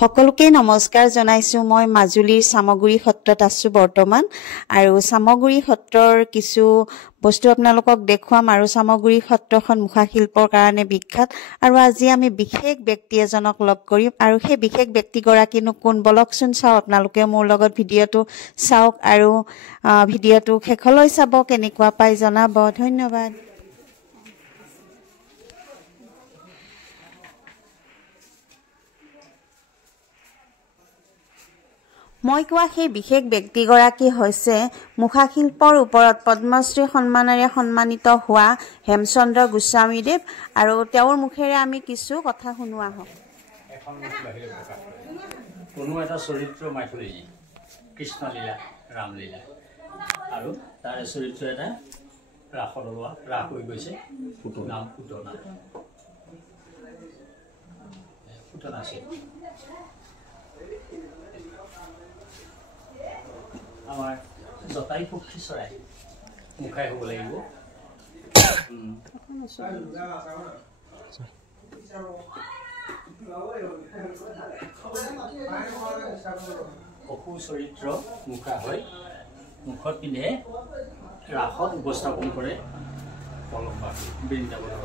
সকলোকে নমস্কাৰ জনাইছো। মই মাজুলীৰ সামগুৰি সত্ৰত আছো বৰ্তমান, আৰু সামগুৰি সত্ৰৰ কিছু বস্তু আপোনালোকক দেখুৱাম। আৰু সামগুৰি সত্ৰখন মুখা শিল্পৰ কাৰণে বিখ্যাত, আৰু আজি আমি বিশেষ ব্যক্তি এজনক লগ কৰিম। আৰু সেই বিশেষ ব্যক্তিগৰাকীনো কোন, বলকচোন চাওঁ। আপোনালোকে মোৰ লগত ভিডিঅ'টো চাওক, আৰু ভিডিঅ'টো শেষলৈ চাব, কেনেকুৱা পাই জনাব। ধন্যবাদ। মই কোৱা সেই বিশেষ ব্যক্তিগৰাকী হৈছে মুখা শিল্পৰ ওপৰত পদ্মশ্ৰী সন্মানেৰে সন্মানিত হোৱা হেমচন্দ্ৰ গোস্বামীদেৱ, আৰু তেওঁৰ মুখেৰে আমি কিছু কথা শুনোৱা হওক। কোনো এটা চৰিত্ৰ মাথুৰী, কৃষ্ণলীলা, ৰামলীলা, আৰু তাৰ চৰিত্ৰ এটা ৰাসত ৰাস হৈ গৈছে, নাম পুতনা। পুতনা আছে আমাৰ জটাই পক্ষী চৰাই মুখাই হ'ব লাগিব। পশু চৰিত্ৰ মুখা হয়, মুখত পিন্ধে, ৰাসত উপস্থাপন কৰে কলমবাসী বৃন্দাবনৰ।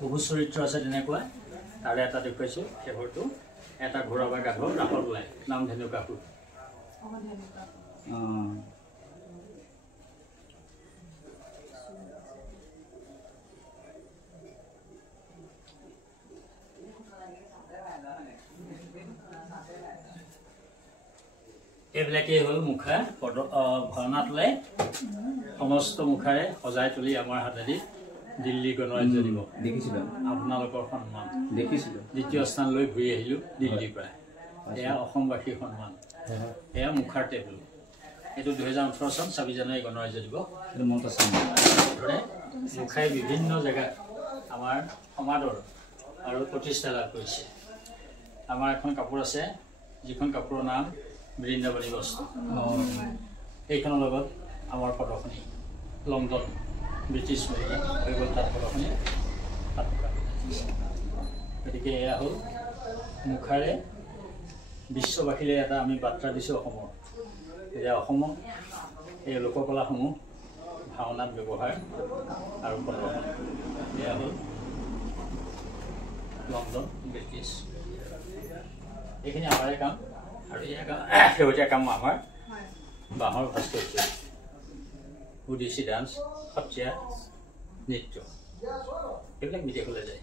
বহু চৰিত্ৰ আছে তেনেকুৱা, তাৰে এটা দেখুৱাইছো। শেষৰটো এটা ঘোঁৰা বা গাধ ৰাসত ওলায়, নাম ধেনুকাসুৰ। এইবিলাকেই হ'ল মুখা ভাওনাত ওলাই সমস্ত মুখাৰে সজাই তুলি আমাৰ হাতেদি দিল্লী গণৰাজ্য দিব দেখিছিলোঁ। আপোনালোকৰ সন্মান দেখিছিলোঁ। দ্বিতীয় স্থানলৈ ঘূৰি আহিলোঁ দিল্লীৰ পৰা। এয়া অসমবাসীৰ সন্মান, এয়া মুখাৰ টেবুল। এইটো 2018 চন 26 জানুৱাৰী গণৰাজ্য দিব। মুখাই বিভিন্ন জেগাত আমাৰ সমাদৰ আৰু প্ৰতিষ্ঠা লাভ কৰিছে। আমাৰ এখন কাপোৰ আছে, যিখন কাপোৰৰ নাম বৃন্দাবনী বস্ত্ৰ। এইখনৰ লগত আমাৰ প্ৰদৰ্শনী লণ্ডন ব্ৰিটিছ মেডিকেল হৈ গ'ল, তাত প্ৰদৰ্শনী তাত। গতিকে এয়া হ'ল মুখাৰে বিশ্ববাসীলৈ এটা আমি বাৰ্তা দিছোঁ অসমৰ, যে অসমত এই লোককলাসমূহ ভাওনাত ব্যৱহাৰ আৰু প্ৰদৰ্শন। এয়া হ'ল লণ্ডন ব্ৰিটিছ। এইখিনি আমাৰে কাম, আৰু এয়া কাম শেহতীয়া কাম আমাৰ বাঁহৰ ভাস্কৰ্য, ওডিচি ডান্স, সত্ৰীয়া নৃত্য, এইবিলাক বিদেশলৈ যায়।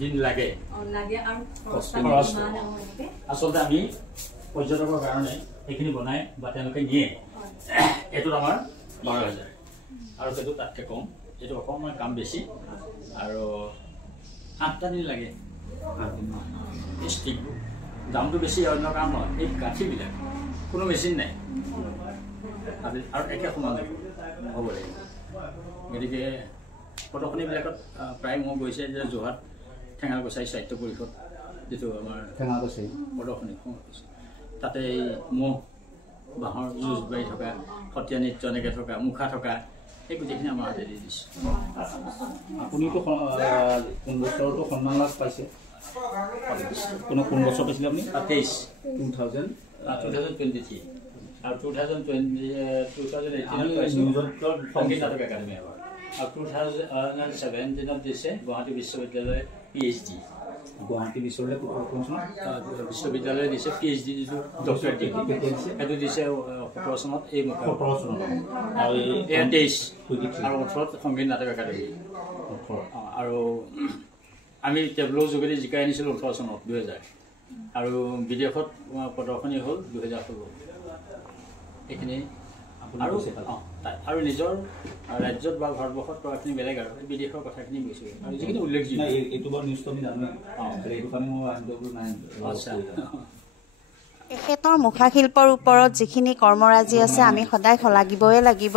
দিন লাগে। আচলতে আমি পৰ্যটকৰ কাৰণে এইখিনি বনাই বা তেওঁলোকে নিয়ে। এইটোত আমাৰ 12,000, আৰু সেইটো তাতকৈ কম। এইটো অকণমান কাম বেছি, আৰু 8টা দিন লাগে। ষ্টিকবোৰ দামটো বেছি, অন্য কাম নহয়। এই কাঠিবিলাক কোনো মেচিন নাই, আৰু একে সমান লাগিব হ'ব লাগিব। গতিকে প্ৰদৰ্শনীবিলাকত প্ৰায় মই গৈছে যে যোৰহাট ঠেঙালকুছাৰী সাহিত্য পৰিষদ, যিটো আমাৰ ঠেঙালকুছাৰী প্ৰদৰ্শনী, তাতে এই মহ, বাঁহৰ যুঁজ বাঢ়ি থকা, সত্ৰীয়া নৃত্য এনেকৈ থকা, মুখা থকা, এই গোটেইখিনি আমাৰ হাতে দি দিছোঁ। আপুনিতো কোন বছৰতো সন্মান লাভ পাইছে? কোন বছৰ পাইছিলে আপুনি? 2023 আৰু 2018 সংগীত নাটক একাডেমি এৱাৰ্ড, আৰু 2017 দিছে গুৱাহাটী বিশ্ববিদ্যালয় PhD। গুৱাহাটী বিশ্ববিদ্যালয়ে দিছে PhD, যিটো ডক্টৰেট ডিগ্ৰী, সেইটো দিছে 17 চনত। এই 17 চনত, আৰু এয়া 23 আৰু 18 সংগীত নাটক একাডেমি। আৰু আমি টেবুলৰ যোগেদি জিকাই আনিছিলোঁ 18 চনত 2000, আৰু বিদেশত প্ৰদৰ্শনী হ'ল 2016। এইখিনি আৰু নিজৰ ৰাজ্যত বা ভাৰতবৰ্ষত কৰাখিনি বেলেগ, আৰু বিদেশৰ কথাখিনি কৈছোঁ, আৰু যিখিনি উল্লেখযোগ্য। এইটো বাৰু নিউজটো আমি জানো, এইটো কাৰণে মই নাই। আচ্ছা, তেখেতৰ মুখাশিল্পৰ ওপৰত যিখিনি কৰ্মৰাজি আছে আমি সদায় শলাগিবই লাগিব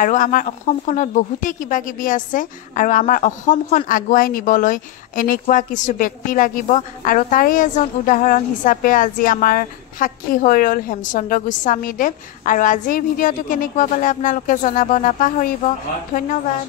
আৰু আমাৰ অসমখনত বহুতেই কিবা কিবি আছে আৰু আমাৰ অসমখন আগুৱাই নিবলৈ এনেকুৱা কিছু ব্যক্তি লাগিব আৰু তাৰে এজন উদাহৰণ হিচাপে আজি আমাৰ সাক্ষী হৈ ৰ'ল হেমচন্দ্ৰ গোস্বামীদেৱ আৰু আজিৰ ভিডিঅ'টো কেনেকুৱা পালে আপোনালোকে জনাব নাপাহৰিব ধন্যবাদ